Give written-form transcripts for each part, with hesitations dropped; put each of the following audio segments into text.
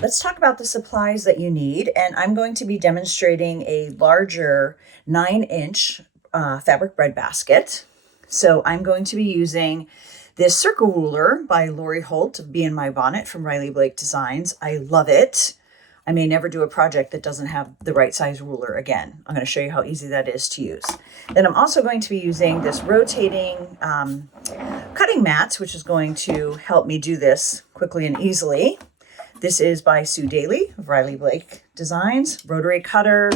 let's talk about the supplies that you need. And I'm going to be demonstrating a larger 9-inch fabric bread basket. So I'm going to be using this circle ruler by Holt of Be in My Bonnet from Riley Blake Designs. I love it. I may never do a project that doesn't have the right size ruler again. I'm going to show you how easy that is to use. Then I'm also going to be using this rotating cutting mat, which is going to help me do this quickly and easily. This is by Sue Daly of Riley Blake Designs, rotary cutter,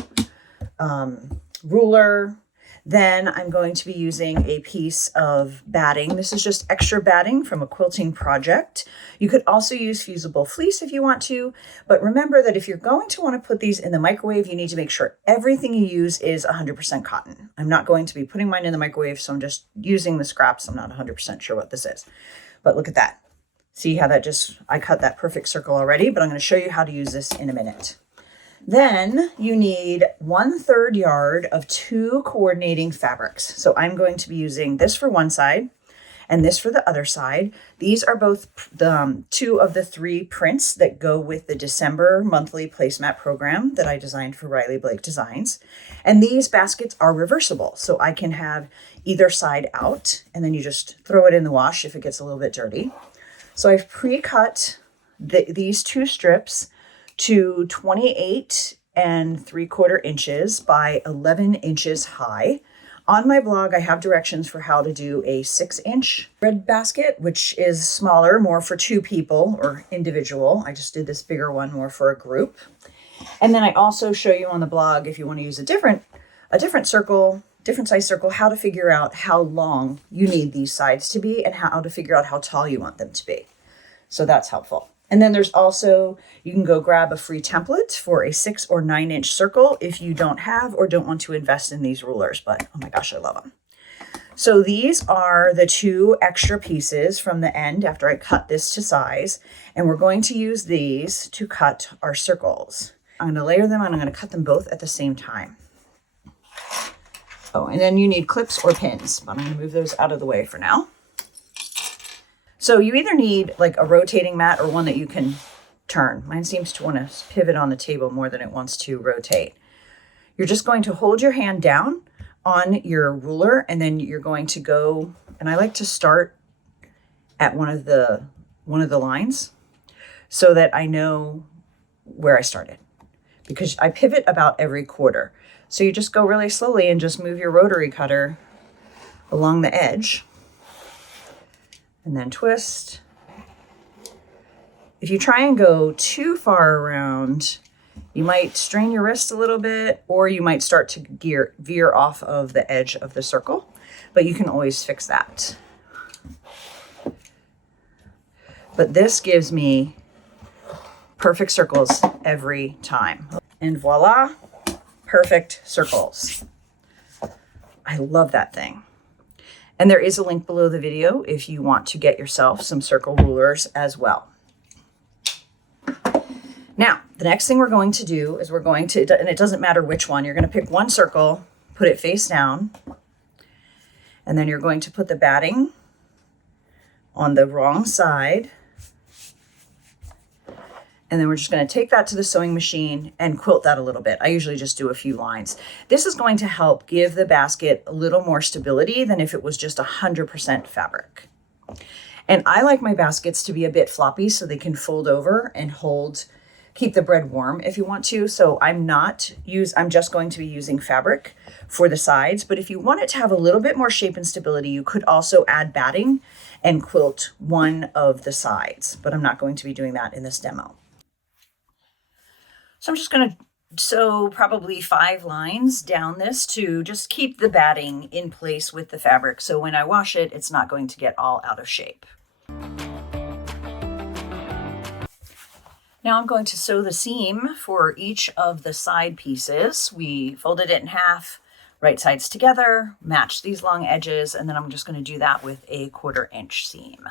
ruler. Then I'm going to be using a piece of batting. This is just extra batting from a quilting project. You could also use fusible fleece if you want to, but remember that if you're going to want to put these in the microwave, you need to make sure everything you use is 100% cotton. I'm not going to be putting mine in the microwave, so I'm just using the scraps. I'm not 100% sure what this is, but look at that. See how that I cut that perfect circle already, but I'm going to show you how to use this in a minute. Then you need 1/3 yard of 2 coordinating fabrics. So I'm going to be using this for one side and this for the other side. These are both the 2 of the 3 prints that go with the December monthly placemat program that I designed for Riley Blake Designs. And these baskets are reversible. So I can have either side out and then you just throw it in the wash if it gets a little bit dirty. So I've pre-cut these 2 strips to 28 3/4 inches by 11 inches high. On my blog, I have directions for how to do a 6-inch bread basket, which is smaller, more for 2 people or individual. I just did this bigger one more for a group. And then I also show you on the blog, if you want to use a different circle, different size circle, how to figure out how long you need these sides to be and how to figure out how tall you want them to be. So that's helpful. And then there's also, you can go grab a free template for a 6 or 9-inch circle if you don't have or don't want to invest in these rulers, but oh my gosh, I love them. So these are the 2 extra pieces from the end after I cut this to size, and we're going to use these to cut our circles. I'm going to layer them and I'm going to cut them both at the same time. Oh, and then you need clips or pins, but I'm going to move those out of the way for now. So you either need like a rotating mat or one that you can turn. Mine seems to want to pivot on the table more than it wants to rotate. You're just going to hold your hand down on your ruler and then you're going to go, and I like to start at one of the lines so that I know where I started, because I pivot about every quarter. So you just go really slowly and just move your rotary cutter along the edge. And then twist. If you try and go too far around, you might strain your wrist a little bit, or you might start to veer off of the edge of the circle, but you can always fix that. But this gives me perfect circles every time. And voila, perfect circles. I love that thing. And there is a link below the video if you want to get yourself some circle rulers as well. Now, the next thing we're going to do is and it doesn't matter which one, you're going to pick one circle, put it face down, and then you're going to put the batting on the wrong side. And then we're just going to take that to the sewing machine and quilt that a little bit. I usually just do a few lines. This is going to help give the basket a little more stability than if it was just 100% fabric. And I like my baskets to be a bit floppy so they can fold over and keep the bread warm if you want to. So I'm just going to be using fabric for the sides. But if you want it to have a little bit more shape and stability, you could also add batting and quilt one of the sides. But I'm not going to be doing that in this demo. So I'm just going to sew probably 5 lines down this to just keep the batting in place with the fabric. So when I wash it, it's not going to get all out of shape. Now I'm going to sew the seam for each of the side pieces. We folded it in half, right sides together, match these long edges, and then I'm just going to do that with a 1/4 inch seam.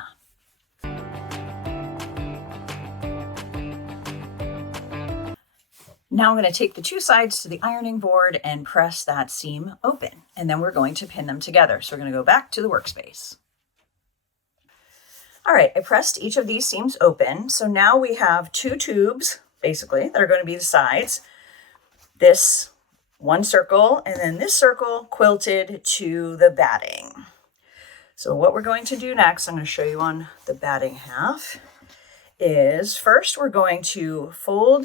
Now I'm going to take the 2 sides to the ironing board and press that seam open, and then we're going to pin them together. So we're going to go back to the workspace. All right, I pressed each of these seams open. So now we have 2 tubes basically, that are going to be the sides. This one circle and then this circle quilted to the batting. So what we're going to do next, I'm going to show you on the batting half, is first we're going to fold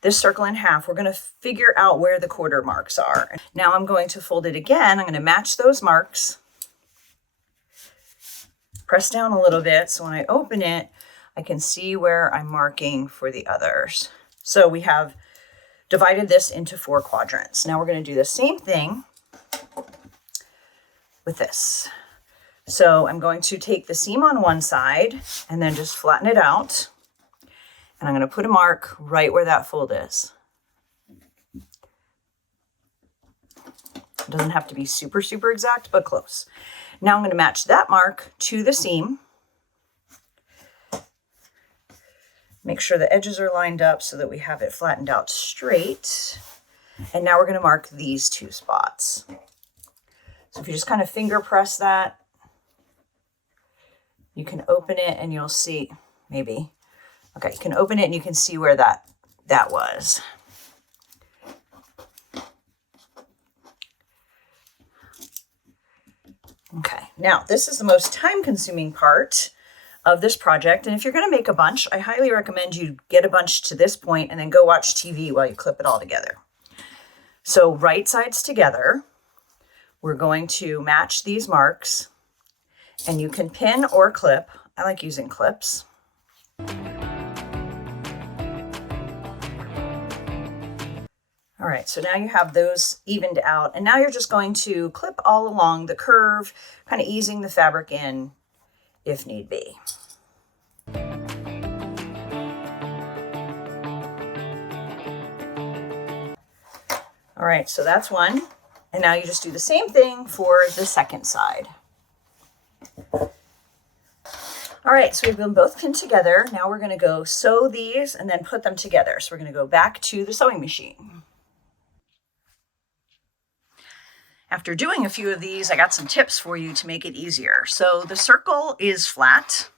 this circle in half. We're going to figure out where the quarter marks are. Now I'm going to fold it again. I'm going to match those marks. Press down a little bit so when I open it, I can see where I'm marking for the others. So we have divided this into 4 quadrants. Now we're going to do the same thing with this. So I'm going to take the seam on one side and then just flatten it out. And I'm going to put a mark right where that fold is. It doesn't have to be super, super exact, but close. Now I'm going to match that mark to the seam. Make sure the edges are lined up so that we have it flattened out straight. And now we're going to mark these 2 spots. So if you just kind of finger press that, you can open it and you'll see, maybe. Okay, you can open it and you can see where that was. Okay, now this is the most time-consuming part of this project. And if you're going to make a bunch, I highly recommend you get a bunch to this point and then go watch TV while you clip it all together. So right sides together, we're going to match these marks, and you can pin or clip. I like using clips. All right, so now you have those evened out, and now you're just going to clip all along the curve, kind of easing the fabric in if need be. All right, so that's one. And now you just do the same thing for the second side. All right, so we've been both pinned together. Now we're gonna go sew these and then put them together. So we're gonna go back to the sewing machine. After doing a few of these, I got some tips for you to make it easier. So the circle is flat.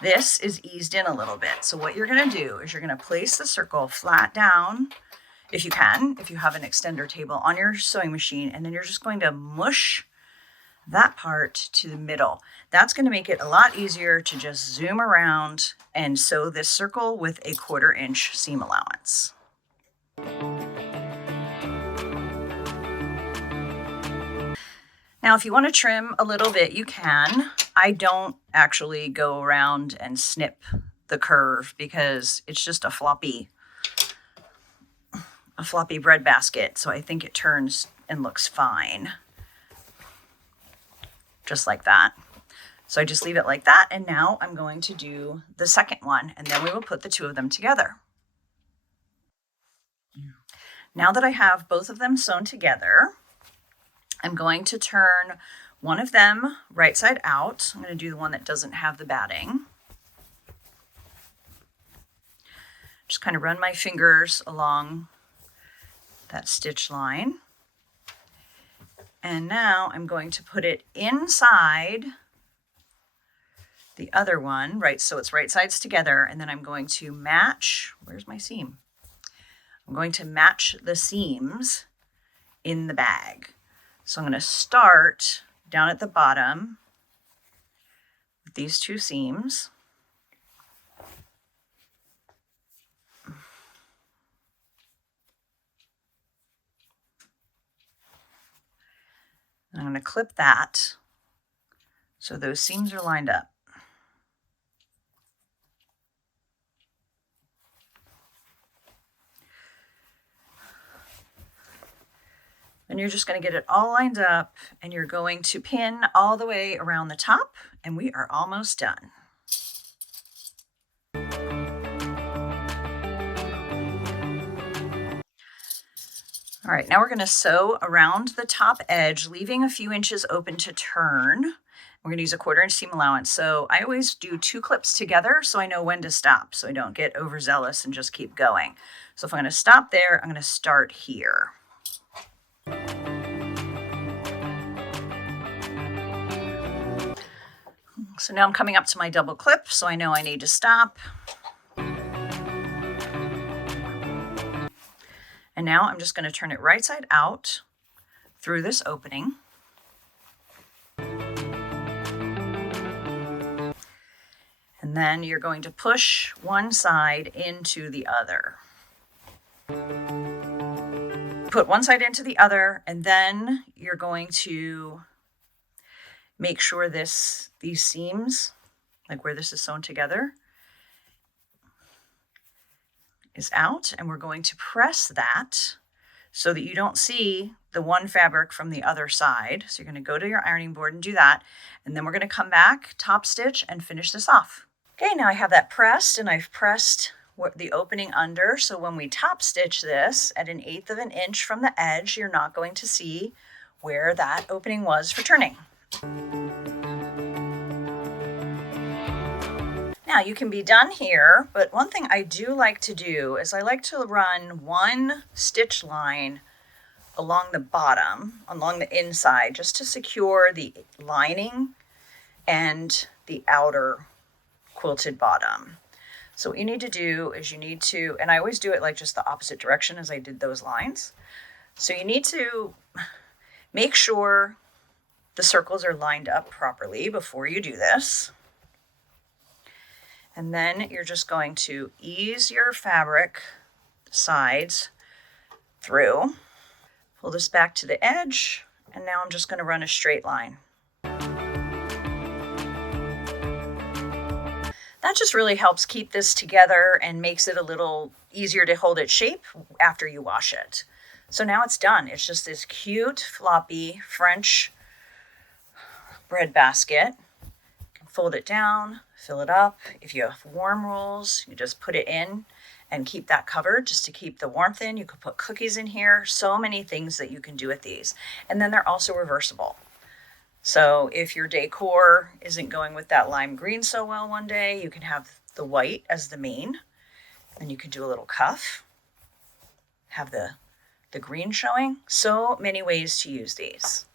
This is eased in a little bit. So what you're gonna do is you're gonna place the circle flat down, if you can, if you have an extender table on your sewing machine, and then you're just going to mush that part to the middle. That's going to make it a lot easier to just zoom around and sew this circle with a 1/4 inch seam allowance. Now, if you want to trim a little bit, you can. I don't actually go around and snip the curve because it's just a floppy bread basket. So I think it turns and looks fine. Just like that. So I just leave it like that. And now I'm going to do the second one, and then we will put the 2 of them together. Now that I have both of them sewn together, I'm going to turn one of them right side out. I'm going to do the one that doesn't have the batting. Just kind of run my fingers along that stitch line. And now I'm going to put it inside the other one, right? So it's right sides together. And then I'm going to match, where's my seam? I'm going to match the seams in the bag. So I'm going to start down at the bottom with these 2 seams. I'm going to clip that so those seams are lined up. And you're just going to get it all lined up, and you're going to pin all the way around the top, and we are almost done. All right, now we're going to sew around the top edge, leaving a few inches open to turn. We're going to use a 1/4 inch seam allowance. So I always do 2 clips together so I know when to stop, so I don't get overzealous and just keep going. So if I'm going to stop there, I'm going to start here. So now I'm coming up to my double clip, so I know I need to stop. And now I'm just going to turn it right side out through this opening. And then you're going to push one side into the other. Put one side into the other, and then you're going to make sure these seams, like where this is sewn together, is out, and we're going to press that so that you don't see the one fabric from the other side. So you're going to go to your ironing board and do that, and then we're going to come back, top stitch, and finish this off. Okay, now I have that pressed, and I've pressed the opening under, so when we top stitch this at 1/8 of an inch from the edge, you're not going to see where that opening was for turning. Now you can be done here, but one thing I do like to do is I like to run one stitch line along the bottom, along the inside, just to secure the lining and the outer quilted bottom. So what you need to do is you need to, and I always do it like just the opposite direction as I did those lines. So you need to make sure the circles are lined up properly before you do this. And then you're just going to ease your fabric sides through. Pull this back to the edge, and now I'm just going to run a straight line. That just really helps keep this together and makes it a little easier to hold its shape after you wash it. So now it's done. It's just this cute, floppy French bread basket. You can fold it down, fill it up. If you have warm rolls, you just put it in and keep that covered just to keep the warmth in. You could put cookies in here. So many things that you can do with these. And then they're also reversible. So if your decor isn't going with that lime green so well one day, you can have the white as the main. Then you could do a little cuff, have the green showing. So many ways to use these.